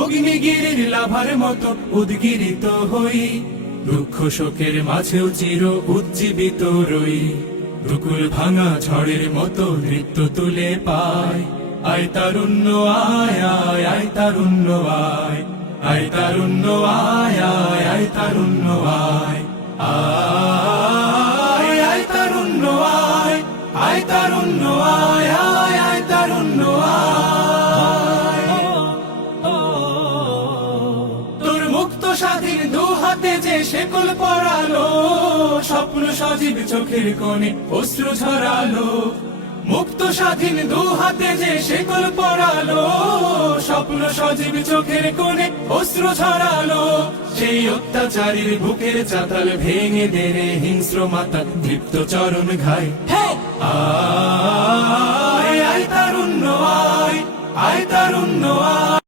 অগ্নিগিরির লাভার মতো উদ্গিরিত হই, দুঃখ শোকের মাঝেও চির উজ্জীবিত রই। দুকুল ভাঙা ঝড়ের মতো নৃত্য তুলে পায়, আয় তারুণ্য আয় আয় আয় তারুণ্য আয়, আয় তারুণ্য আয় আয় আয় তারুণ্য আয়, আয় আয় তারুণ্য আয়, আয় তারুণ্য আয় আয় আয় তারুণ্য আয়। তোর মুক্ত স্বাধীন দু হাতে যে শেকল পরালো, স্বপ্ন সজীব চোখের কোণে অশ্রু ঝরালো। মুক্ত স্বাধীন দু হাতে যে শেকল পরালো, স্বপ্ন সজীব চোখের কোণে অশ্রু ঝরালো। সেই অত্যাচারীর বুকের চাতাল ভেঙে দে রে হিংস্র মাতা দীপ্ত চরণ ঘাই। আয় আয় তারুণ্য আয়, আয় তারুণ্য আয়।